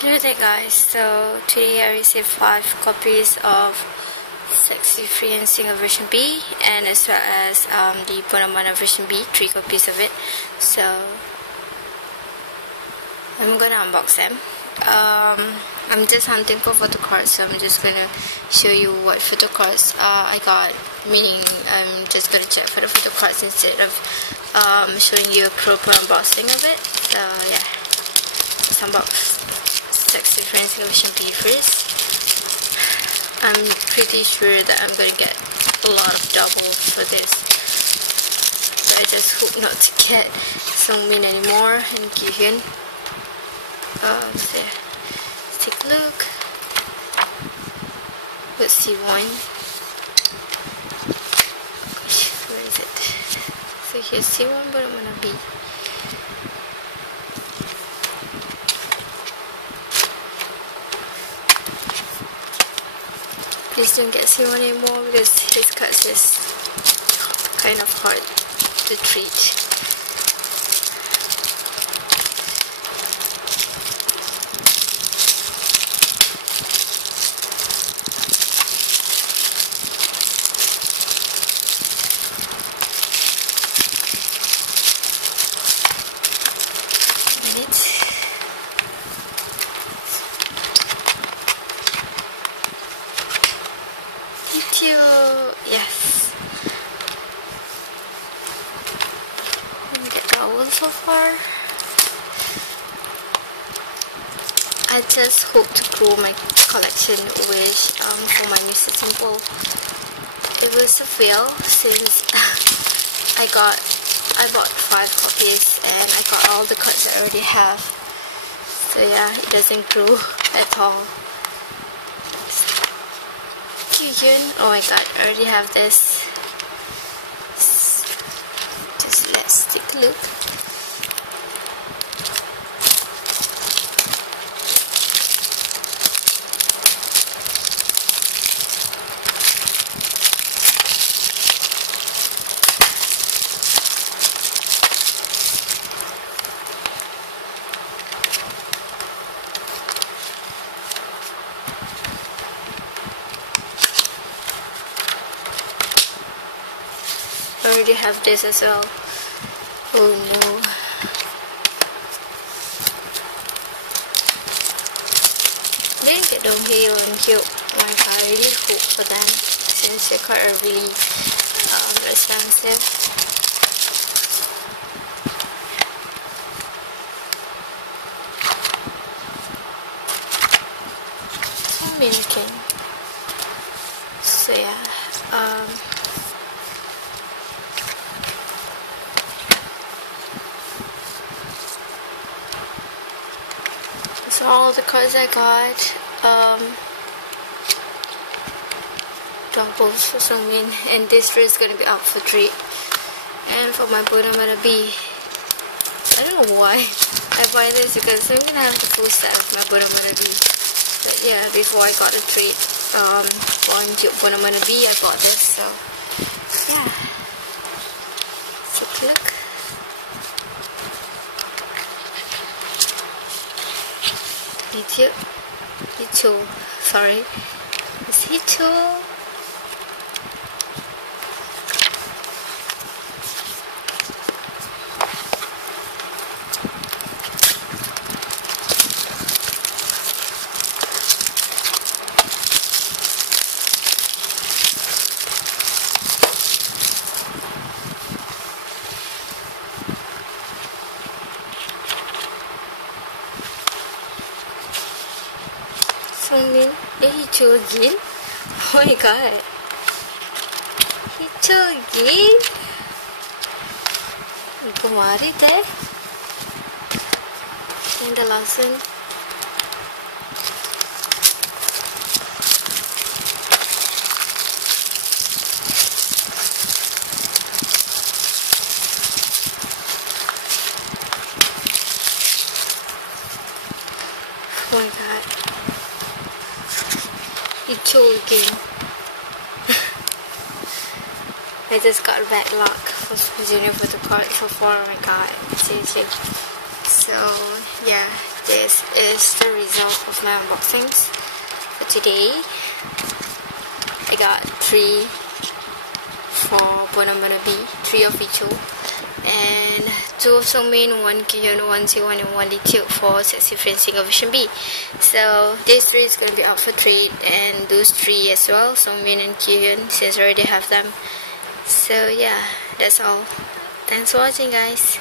Good day guys, so today I received 5 copies of Sexy Free and Single version B, and as well as the Bonamana version B, 3 copies of it. So I'm gonna unbox them. I'm just hunting for photo cards, so I'm just gonna show you what photo cards I got, meaning I'm just gonna check for the photo cards instead of showing you a proper unboxing of it. So yeah, let's unbox Sexy Free and Single version B first. I'm pretty sure that I'm gonna get a lot of double for this, so I just hope not to get Sungmin anymore and Gihyun. So yeah, let's take a look. Let's see one. Where is it? So here's C1, but I'm gonna B. Please don't get C1 anymore because his cuts is kind of hard to treat. Yes. Let me get that one so far. I just hope to grow my collection with for my music sample. It was a fail since I bought 5 copies and I got all the cards I already have. So yeah, it doesn't grow at all. Oh my god, I already have this. Just let's take a look. I already have this as well. Oh no. Didn't get downhill and cute. Like I really hope for them since the cards are really expensive. So American. So yeah. So all the cards I got, doubles for Sungmin, and this dress is gonna be up for treat. And for my Bonamana B, I don't know why I buy this because I'm gonna have the full set of my Bonamana B. But yeah, before I got a treat on Bonamana B, I bought this. So yeah, take a look. Hicho, sorry, it's Hicho. Sungmin, Hicho again? Oh my god, Hicho again? Kumari deh. And the last one. Oh my god. Hicho again. I just got bad luck for junior for the card so far. Oh my god, seriously. So yeah, this is the result of my unboxings for today. I got 3 for Bonamana B, 3 of each, and 2 of Sungmin, 1 Kyuhyun, 1 Siwon, and 1 Lee Kyu for Sexy Friends Single Version B. So these 3 is going to be out for trade, and those 3 as well, Sungmin and Kyuhyun, since I already have them. So yeah, that's all. Thanks for watching, guys.